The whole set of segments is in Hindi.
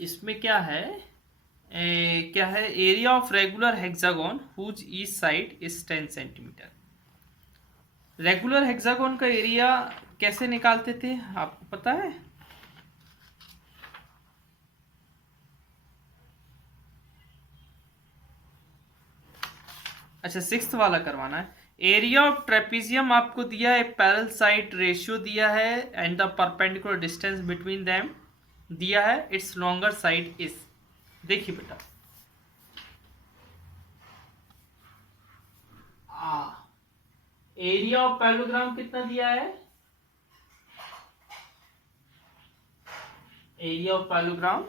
इसमें क्या है, क्या है, area of regular hexagon whose each side is 10 centimetre. Regular hexagon का एरिया कैसे निकालते थे आपको पता है? अच्छा, सिक्स्थ वाला करवाना है। एरिया ऑफ ट्रेपीजियम आपको दिया है, पैरेलल साइड रेशियो दिया है and the perpendicular distance between them दिया है, इट्स लॉन्गर साइड इज। देखिए बेटा, एरिया ऑफ पैरेललोग्राम कितना दिया है? Area of parallelogram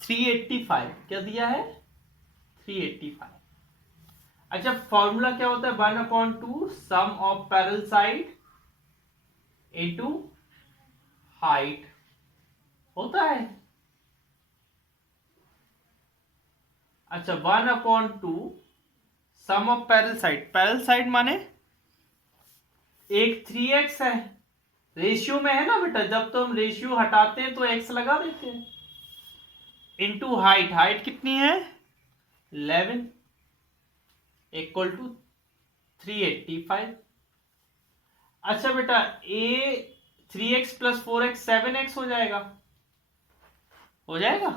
385। क्या दिया है? 385। अच्छा, फॉर्मूला क्या होता है? 1/2 sum of parallel side into height होता है। अच्छा, 1/2 sum of parallel side, parallel side माने एक 3x है, रेशियो में है ना बेटा, जब तो हम रेशियो हटाते हैं तो x लगा देते हैं, इनटू हाइट, हाइट कितनी है? 11 इक्वल टू 385। अच्छा बेटा, ए 3x प्लस 4x 7x हो जाएगा, हो जाएगा।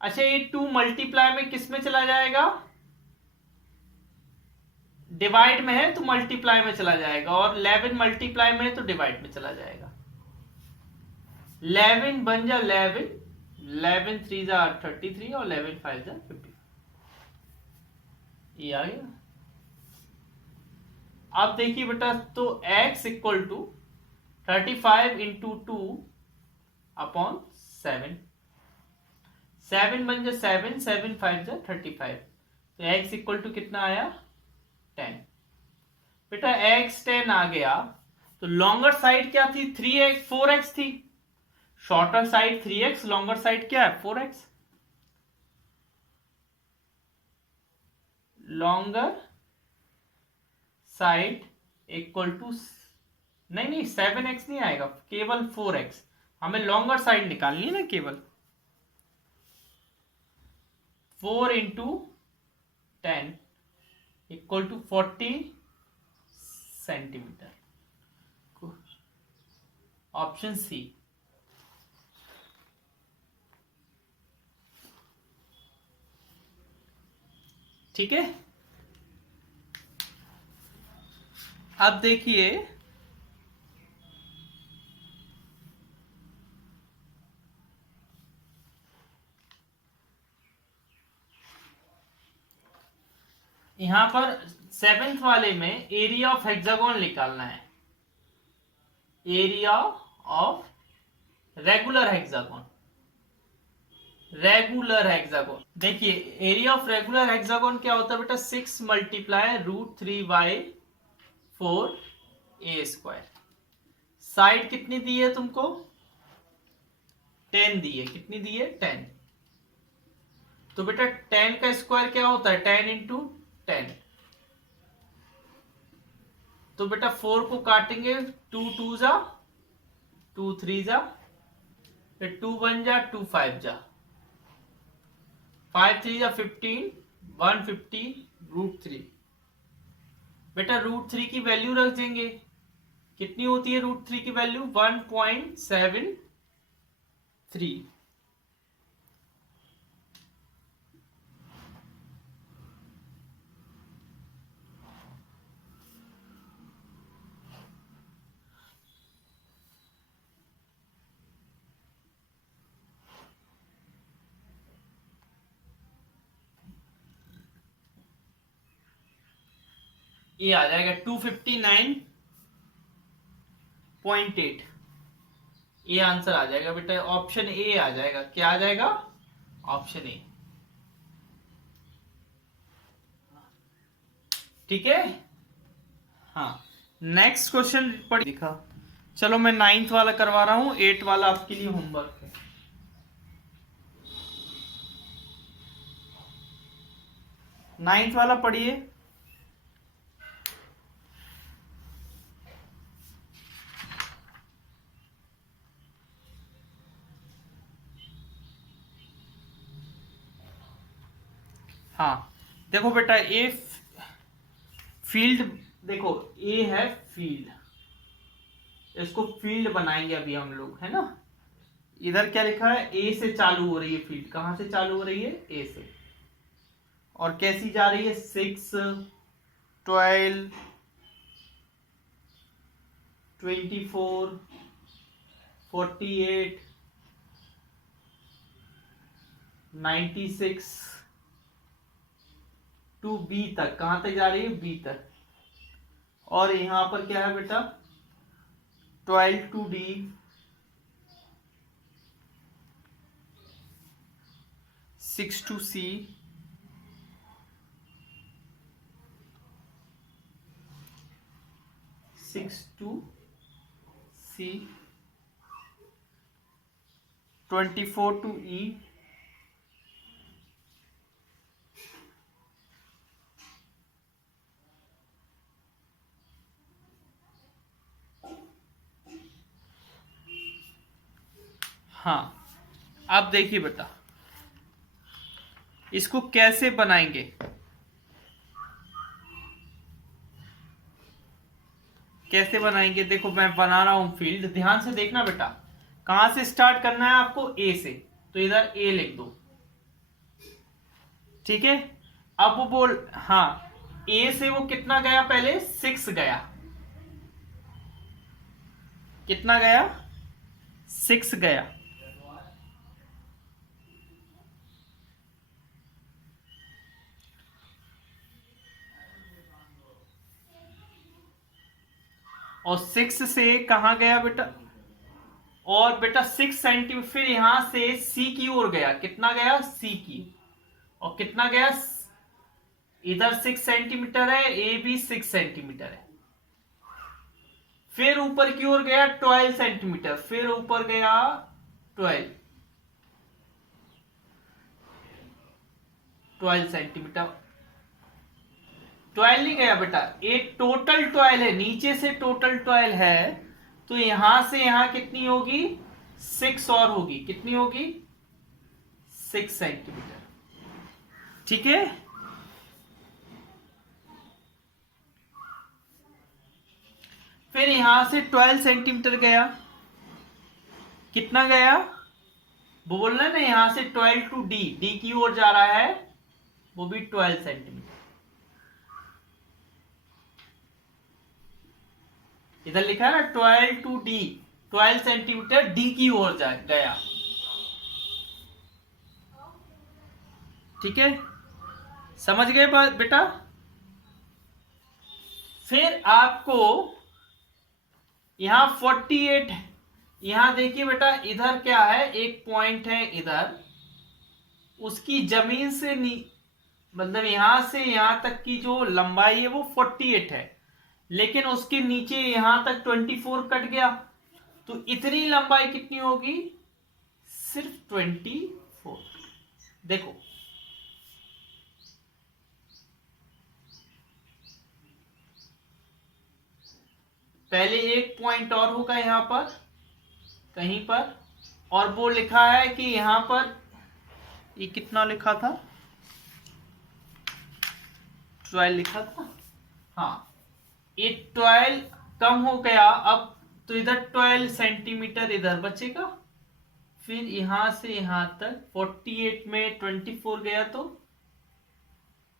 अच्छा, ये 2 मल्टीप्लाई में किस में चला जाएगा? डिवाइड में है तो मल्टीप्लाई में चला जाएगा, और 11 मल्टीप्लाई में है तो डिवाइड में चला जाएगा। 11 बन जा 11, 11 3 जा 33 और 11 5 जा 50। ये आ गया। आप देखिए बेटा, तो x equal to 35 into 2 upon 7, 7 बन जा 7, 7 5 जा 35, तो x इक्वल टू कितना आया? 10। बेटा x 10 आ गया, तो लॉन्गर साइड क्या थी? 3x 4x थी। Shorter side 3x, longer side क्या है? 4x। Longer side equal to, नहीं नहीं 7x नहीं आएगा, केवल 4x। हमें लॉन्गर साइड निकालनी है ना, केवल 4 into 10 equal to 40 centimetre. Option C. ठीक है, अब देखिए, यहां पर 7th वाले में एरिया ऑफ हेक्सागोन निकालना है, area of regular hexagon. Regular hexagon देखिए, एरिया ऑफ रेगुलर हेक्सागोन क्या होता है बेटा? 6 मल्टीप्लाई √3/4 a²। साइड कितनी दी है तुमको? 10 दी है। कितनी दी है? 10। तो बेटा 10 का स्क्वायर क्या होता है? 10 इंटू 10। तो बेटा 4 को काटेंगे, 2 2 जा 2 3 जा, फिर 2 1 जा 2 5 जा, 5 3 जा 15, 150 √3। बेटा √3 की वैल्यू रख देंगे, कितनी होती है √3 की वैल्यू? 1.73। ये आ जाएगा 259.8। ये आंसर आ जाएगा बेटा, ऑप्शन ए आ जाएगा। क्या आ जाएगा? Option A. ठीक है, हाँ। नेक्स्ट क्वेश्चन पढ़ दिखा। चलो मैं 9th वाला करवा रहा हूं, 8 वाला आपके लिए होमवर्क है। 9th वाला पढ़िए। हाँ देखो बेटा, ए फील्ड, देखो ए है फील्ड, इसको फील्ड बनाएंगे अभी हम लोग, है ना। इधर क्या लिखा है, ए से चालू हो रही है फील्ड, कहां से चालू हो रही है, ए से, और कैसी जा रही है, 6, 12, 24, 48, 96 टू बी तक, कहां तक जा रही है, बी तक। और यहां पर क्या है बेटा, 12 to D, 6 to C, 6 to C, 24 to E, हाँ। अब देखिए बेटा, इसको कैसे बनाएंगे, कैसे बनाएंगे, देखो मैं बना रहा हूं फील्ड, ध्यान से देखना बेटा। कहां से स्टार्ट करना है आपको, ए से, तो इधर ए लिख दो, ठीक है। अब वो बोल, हाँ, ए से वो कितना गया, पहले 6 गया, कितना गया, 6 गया। और 6 से कहां गया बेटा, और बेटा 6 सेंटीमीटर, फिर यहां से सी की ओर गया, कितना गया, सी की, और कितना गया, इधर 6 सेंटीमीटर है, ए भी 6 सेंटीमीटर है। फिर ऊपर की ओर गया 12 सेंटीमीटर, फिर ऊपर गया 12 सेंटीमीटर, 12 नहीं गया बेटा, ये टोटल 12 है, नीचे से टोटल 12 है, तो यहां से यहां कितनी होगी, 6 और होगी, कितनी होगी, 6 सेंटीमीटर, ठीक है। फिर यहां से 12 सेंटीमीटर गया, कितना गया, वो बोल रहे ना, यहां से 12 टू डी, डी की ओर जा रहा है, वो भी 12 सेंटीमीटर, इधर लिखा है ना 12 टू डी, 12 सेंटीमीटर डी की ओर जा गया, ठीक है, समझ गए बात बेटा। फिर आपको यहां 48, यहां देखिए बेटा, इधर क्या है, एक पॉइंट है इधर, उसकी जमीन से मतलब यहां से यहां तक की जो लंबाई है वो 48 है, लेकिन उसके नीचे यहां तक 24 कट गया, तो इतनी लंबाई कितनी होगी, सिर्फ 24। देखो पहले एक पॉइंट और होगा यहां पर कहीं पर, और वो लिखा है कि यहां पर ये कितना लिखा था, 12 लिखा था, हाँ, ये 12 कम हो गया अब, तो इधर 12 सेंटीमीटर इधर बचेगा, फिर यहां से यहां तक 48 में 24 गया तो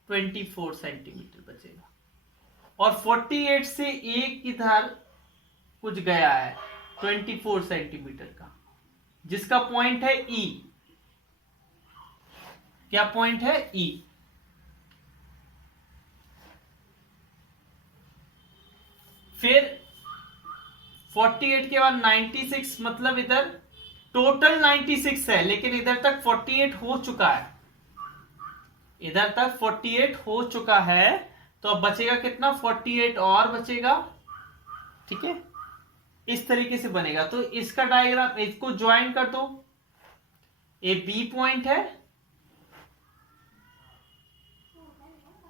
24 सेंटीमीटर बचेगा, और 48 से एक इधर कुछ गया है 24 सेंटीमीटर का, जिसका पॉइंट है ई, क्या पॉइंट है, ई। फिर 48 के बाद 96, मतलब इधर टोटल 96 है, लेकिन इधर तक 48 हो चुका है, इधर तक 48 हो चुका है, तो अब बचेगा कितना, 48 और बचेगा, ठीक है। इस तरीके से बनेगा, तो इसका डायग्राम, इसको ज्वाइन कर दो, ए बी पॉइंट है,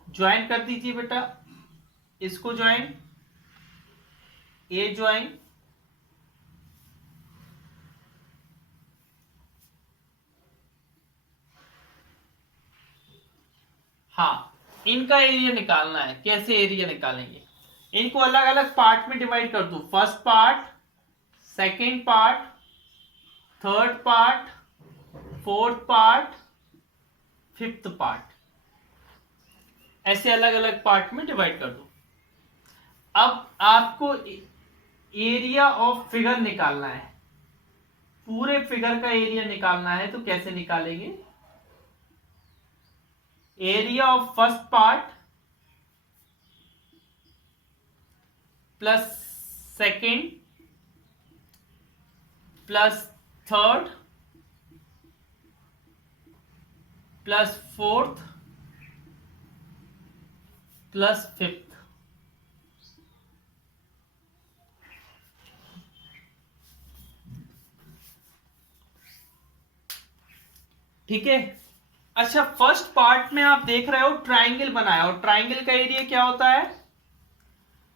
ज्वाइन कर दीजिए बेटा, इसको ज्वाइन, ए ज्वाइन, हाँ, इनका एरिया निकालना है। कैसे एरिया निकालेंगे? इनको अलग अलग पार्ट में डिवाइड कर दो। First part, second part, third part, fourth part, fifth part, ऐसे अलग अलग पार्ट में डिवाइड कर दो। अब आपको एरिया ऑफ फिगर निकालना है। पूरे फिगर का एरिया निकालना है, तो कैसे निकालेंगे? Area of first part plus second plus third plus fourth plus fifth. ठीक है। अच्छा, फर्स्ट पार्ट में आप देख रहे हो ट्राइंगल बनाया, और ट्राइंगल का एरिया क्या होता है?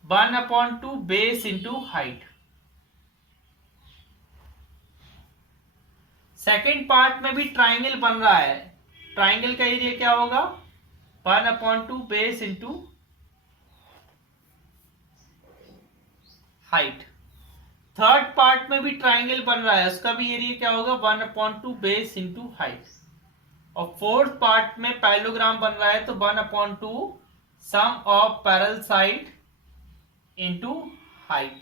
1/2 base into height. Second part में भी ट्राइंगल बन रहा है, ट्राइंगल का एरिया क्या होगा? 1/2 base into height. Third part में भी ट्राइंगल बन रहा है, उसका भी एरिया क्या होगा? 1/2 बेस इंटू हाइट। और फोर्थ पार्ट में पैरेललोग्राम बन रहा है, तो 1/2 sum of parallel side into height.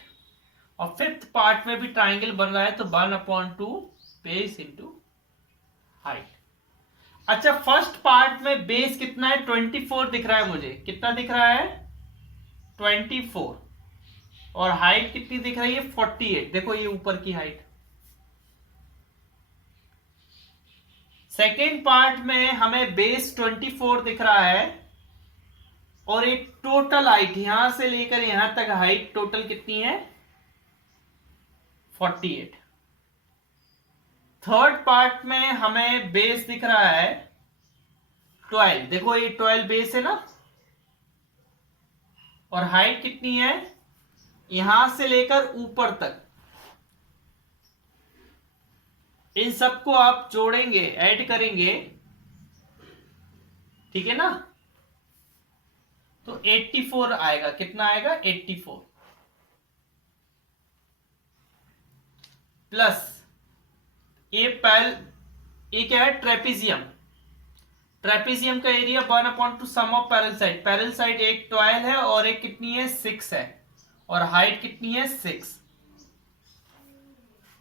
और फिफ्थ पार्ट में भी ट्राइंगल बन रहा है, तो 1/2 बेस इंटू हाइट। अच्छा, फर्स्ट पार्ट में बेस कितना है? 24 दिख रहा है मुझे। कितना दिख रहा है? 24। और हाइट कितनी दिख रही है? 48। देखो ये ऊपर की हाइट। सेकेंड पार्ट में हमें बेस 24 दिख रहा है, और एक टोटल हाइट यहां से लेकर यहां तक हाइट टोटल कितनी है? 48। थर्ड पार्ट में हमें बेस दिख रहा है 12। देखो ये 12 बेस है ना, और हाइट कितनी है? यहां से लेकर ऊपर तक। इन सबको आप जोड़ेंगे, ऐड करेंगे, ठीक है ना? तो 84 आएगा। कितना आएगा? 84 प्लस ये क्या है? ट्रेपीजियम। ट्रेपीजियम का area 1/2 sum of parallel side. Parallel side एक 12 है और एक कितनी है? 6 है। और हाइट कितनी है? 6।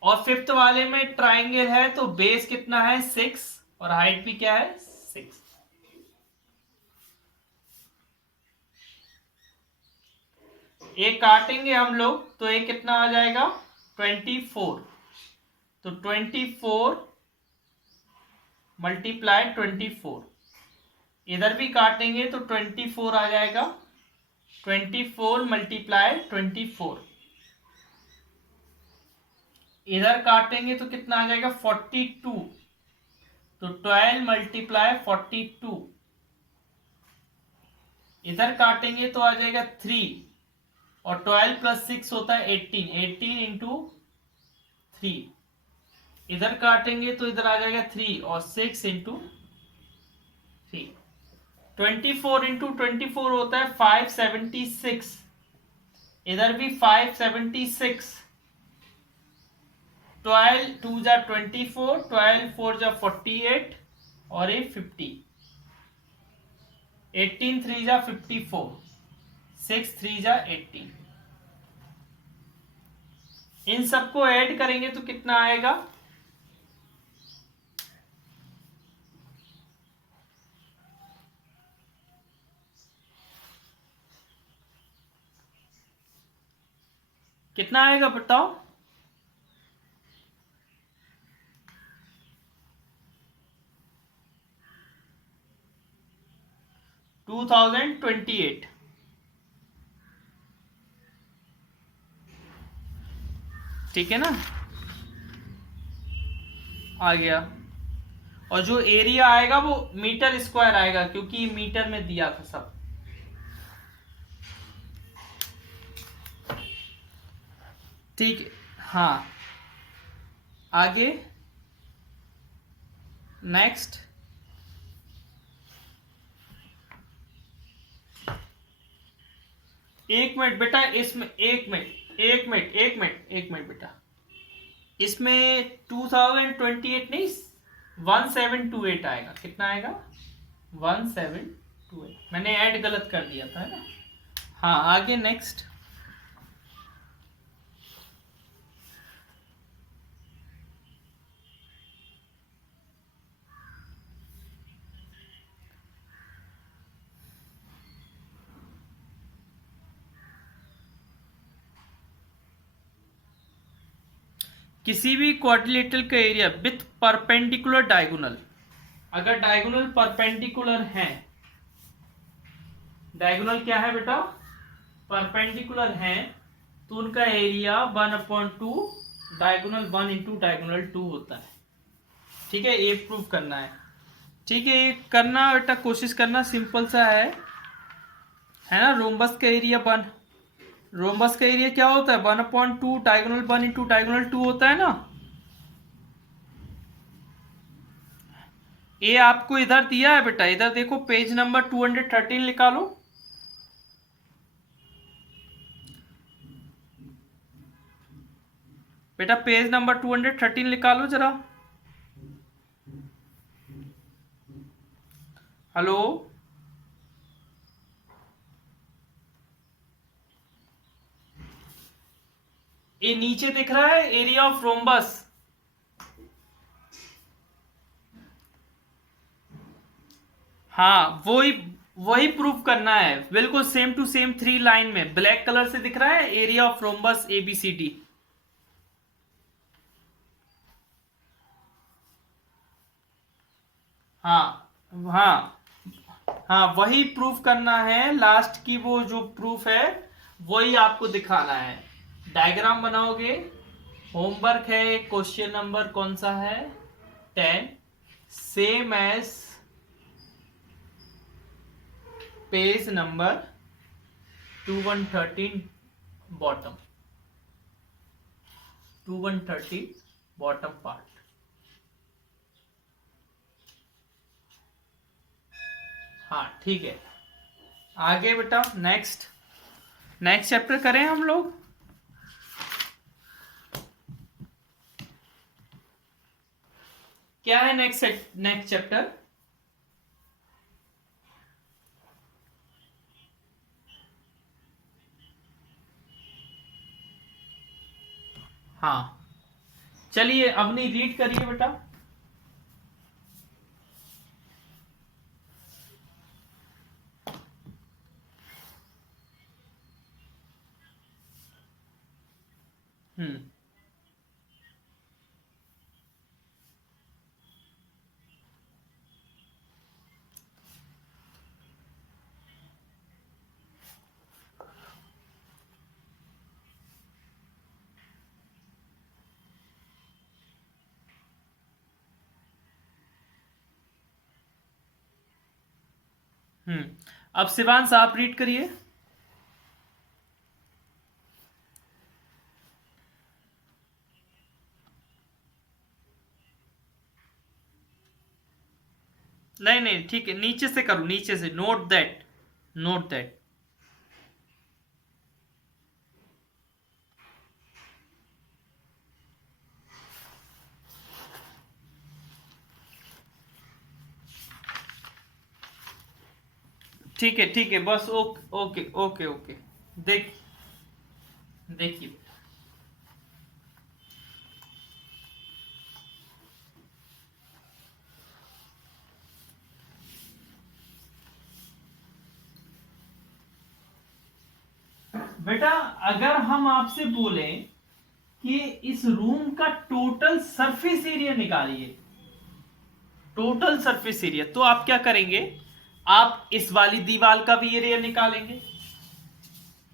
और फिफ्थ वाले में ट्राइंगल है, तो बेस कितना है? 6, और हाइट भी क्या है? 6। एक काटेंगे हम लोग, तो ये कितना आ जाएगा? 24। तो 24 मल्टीप्लाई 24। इधर भी काटेंगे तो 24 आ जाएगा। 24 मल्टीप्लाई 24। इधर काटेंगे तो कितना आ जाएगा? 42। तो 12 मल्टीप्लाई 42। इधर काटेंगे तो आ जाएगा 3, और 12 प्लस 6 होता है 18। 18 इंटू 3। इधर काटेंगे तो इधर आ जाएगा 3, और 6 इंटू 3। 24 इंटू 24 होता है 576। इधर भी 576। 12 2 जा 24, 12 4 जा 48, और ये 50। 18 3 जा 54, 6 3 जा 18। इन सबको ऐड करेंगे तो कितना आएगा? कितना आएगा बताओ? $2028। ठीक है ना? आ गया। और जो एरिया आएगा वो मीटर स्क्वायर आएगा, क्योंकि मीटर में दिया था सब। ठीक। हाँ, आगे नेक्स्ट। एक मिनट बेटा, इसमें एक मिनट बेटा, इसमें 2028 नहीं, 1728 आएगा। कितना आएगा? 1728। मैंने ऐड गलत कर दिया था, है ना। हाँ, आगे नेक्स्ट। किसी भी क्वाड्रिलेटरल का एरिया विथ परपेंडिकुलर डायगोनल, अगर डायगोनल परपेंडिकुलर है, डायगोनल क्या है बेटा? परपेंडिकुलर है, तो उनका एरिया 1/2 डायगोनल 1 इंटू डायगोनल 2 होता है। ठीक है, ये प्रूव करना है। ठीक है, ये करना बेटा, कोशिश करना, सिंपल सा है ना। रोम्बस का एरिया रोम्बस का एरिया क्या होता है? 1/2 डायगोनल 1 इंटू डायगोनल 2 होता है ना। ये आपको इधर दिया है बेटा, इधर देखो, पेज नंबर 213 निकालो। बेटा पेज नंबर 213 निकालो जरा। हेलो, ये नीचे दिख रहा है एरिया ऑफ रोम्बस। हाँ, वही वही प्रूफ करना है, बिल्कुल सेम टू सेम 3 लाइन में ब्लैक कलर से दिख रहा है एरिया ऑफ रोम्बस ABCD। हाँ हाँ हाँ, वही प्रूफ करना है, लास्ट की वो जो प्रूफ है वही आपको दिखाना है। डायग्राम बनाओगे, होमवर्क है, क्वेश्चन नंबर कौन सा है? 10, same as page number 2113 bottom, 2113 bottom part. हाँ ठीक है, आगे बेटा नेक्स्ट चैप्टर करें हम लोग। क्या है नेक्स्ट चैप्टर? हाँ चलिए, अपनी रीड करिए बेटा। हम्म अब शिवांश आप रीड करिए। नहीं नहीं ठीक है, नीचे से करो, नीचे से। Note that. ठीक है, बस ओके ओके ओके। देखिए बेटा, अगर हम आपसे बोले कि इस रूम का टोटल सरफेस एरिया निकालिए, टोटल सरफेस एरिया, तो आप क्या करेंगे? आप इस वाली दीवार का भी एरिया निकालेंगे।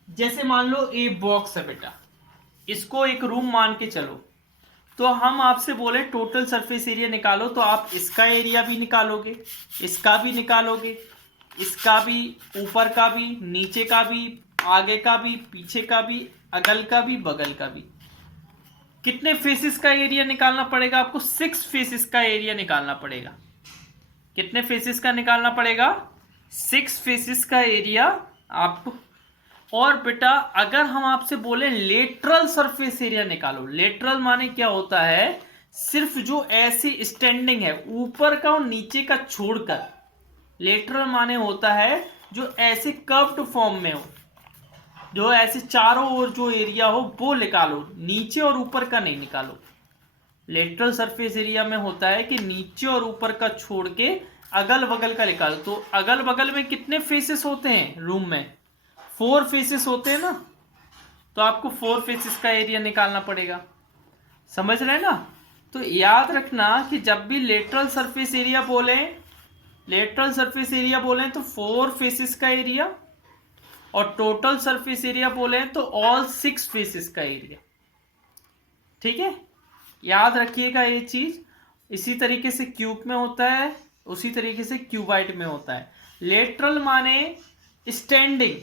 जैसे मान लो ए बॉक्स है बेटा, इसको एक रूम मान के चलो, तो हम आपसे बोले टोटल सरफेस एरिया निकालो, तो आप इसका एरिया भी निकालोगे, इसका भी निकालोगे, इसका भी, ऊपर का भी, नीचे का भी, आगे का भी, पीछे का भी, अगल का भी, बगल का भी। कितने फेसेस का एरिया निकालना पड़ेगा आपको? 6 फेसेस का एरिया निकालना पड़ेगा। कितने फेसेस का निकालना पड़ेगा? 6 फेसेस का एरिया आप और बेटा अगर हम आपसे बोले लेटरल सरफेस एरिया निकालो, लेटरल माने क्या होता है, सिर्फ जो ऐसी स्टैंडिंग है ऊपर का और नीचे का छोड़कर, लेटरल माने होता है जो ऐसे कर्व्ड फॉर्म में हो, जो ऐसे चारों ओर जो एरिया हो वो निकालो, नीचे और ऊपर का नहीं निकालो। लेटरल सरफेस एरिया में होता है कि नीचे और ऊपर का छोड़ के अगल बगल का निकालो। तो अगल बगल में कितने फेसेस होते हैं रूम में, 4 फेसेस होते हैं ना, तो आपको 4 फेसेस का एरिया निकालना पड़ेगा। समझ रहे हैं ना? तो याद रखना कि जब भी लेटरल सरफेस एरिया बोले, लेटरल सरफेस एरिया बोले तो 4 फेसेस का एरिया, और टोटल सरफेस एरिया बोले तो ऑल 6 फेसेस का एरिया। ठीक है, याद रखिएगा ये चीज। इसी तरीके से क्यूब में होता है, उसी तरीके से क्यूबाइड में होता है। लेटरल माने स्टैंडिंग,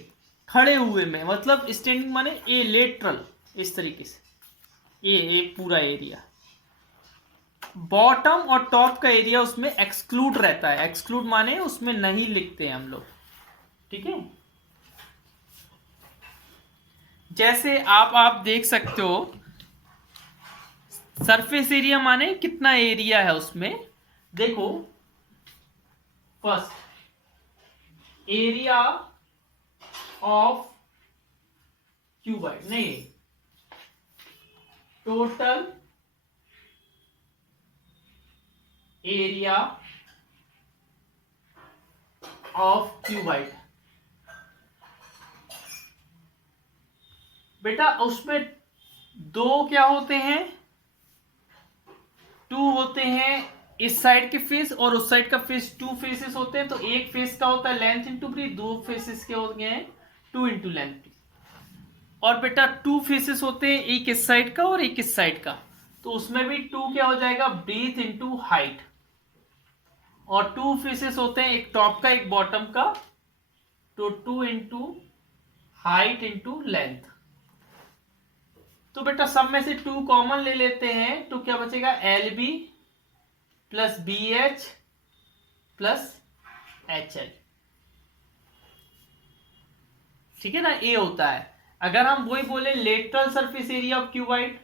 खड़े हुए में, मतलब स्टैंडिंग माने ए लेटरल, इस तरीके से ये पूरा एरिया। बॉटम और टॉप का एरिया उसमें एक्सक्लूड रहता है, एक्सक्लूड माने उसमें नहीं लिखते हैं हम लोग। ठीक है, जैसे आप देख सकते हो सरफेस एरिया माने कितना एरिया है उसमें। देखो फर्स्ट एरिया ऑफ क्यूबाइड, नहीं, टोटल एरिया ऑफ क्यूबाइड। बेटा उसमें दो क्या होते हैं, 2 होते हैं, इस साइड के फेस और उस साइड का फेस, 2 फेसेस होते हैं। तो एक फेस का होता है लेंथ इंटू ब्रीथ, 2 फेसेस के होते हैं 2 इंटू लेंथ। और बेटा 2 फेसेस होते हैं, एक इस साइड का और एक इस साइड का, तो उसमें भी 2 क्या हो जाएगा, ब्रीथ इंटू हाइट। और 2 फेसेस होते हैं, एक टॉप का एक बॉटम का, तो 2 इंटू हाइट इंटू लेंथ। तो बेटा सब में से 2 कॉमन ले लेते हैं, तो क्या बचेगा, L B plus B H plus H L. ठीक है ना, ए होता है। अगर हम वही बोले lateral surface area of cuboid,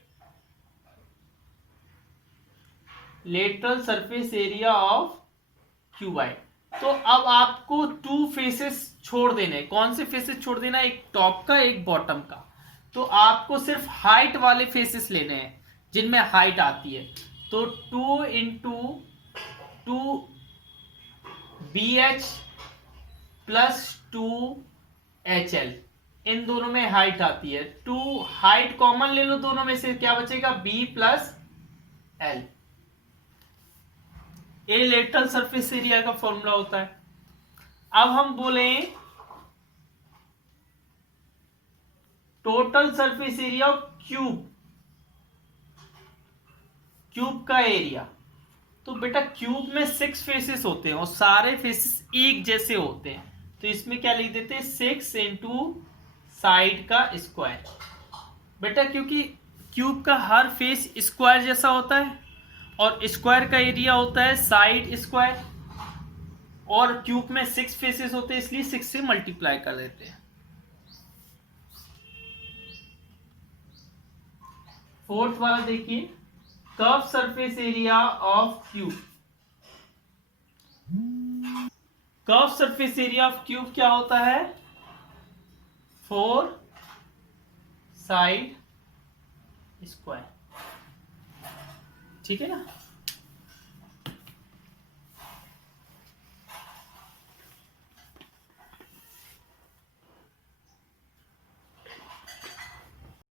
lateral surface area of cuboid, तो अब आपको 2 फेसेस छोड़ देने। कौन से फेसेस छोड़ देना, एक टॉप का एक बॉटम का। तो आपको सिर्फ हाइट वाले फेसेस लेने हैं जिनमें हाइट आती है। तो 2 into 2 B H plus 2 H L, इन दोनों में हाइट आती है। 2 हाइट कॉमन ले लो दोनों में से, क्या बचेगा, बी प्लस एल। ए लेटरल सरफेस एरिया का फॉर्मूला होता है। अब हम बोले total surface area of cube, cube का एरिया। तो बेटा क्यूब में 6 फेसेस होते हैं और सारे फेसेस एक जैसे होते हैं, तो इसमें क्या लिख देते हैं, 6 इंटू साइड का स्क्वायर। बेटा क्योंकि क्यूब का हर फेस स्क्वायर जैसा होता है और स्क्वायर का एरिया होता है साइड स्क्वायर, और क्यूब में 6 फेसेस होते हैं इसलिए 6 से मल्टीप्लाई कर देते हैं। फोर्थ वाला देखिए, curve surface area of cube. Curve surface area of cube क्या होता है, 4 साइड स्क्वायर। ठीक है ना।